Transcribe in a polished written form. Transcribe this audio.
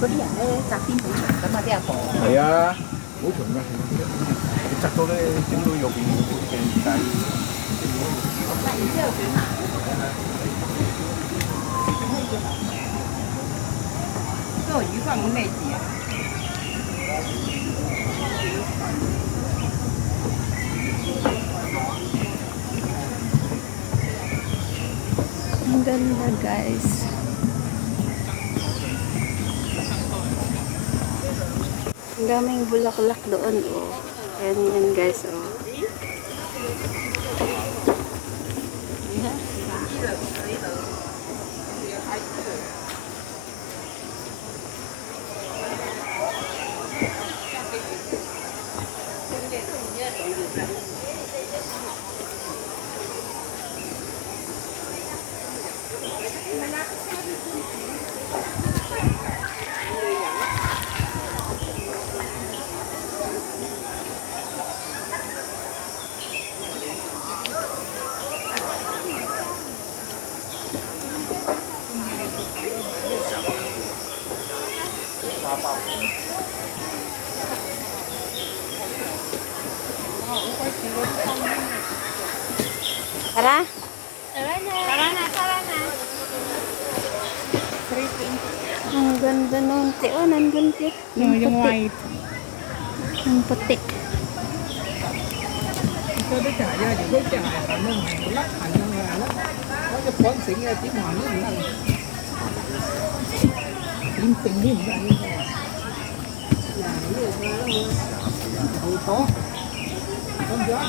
嗰啲人咧摘邊好長㗎嘛，啲阿婆。係啊，好長㗎，你摘到咧整到右邊嘅底。然之後捲埋。這個魚飯冇咩字啊？Ang ganda guys. Ang daming bulaklak doon oh. Ayan yan guys oh. Tara. Tara na. Ang ganda nun. Oh, nandun siya. Yung white. Yung puti. Có đứa chạy ra thì đứa chạy thành nó lắc thành nó lắc nó cái phấn xịn ra chỉ hoàn nó là im tình đi không ra là nó có không gió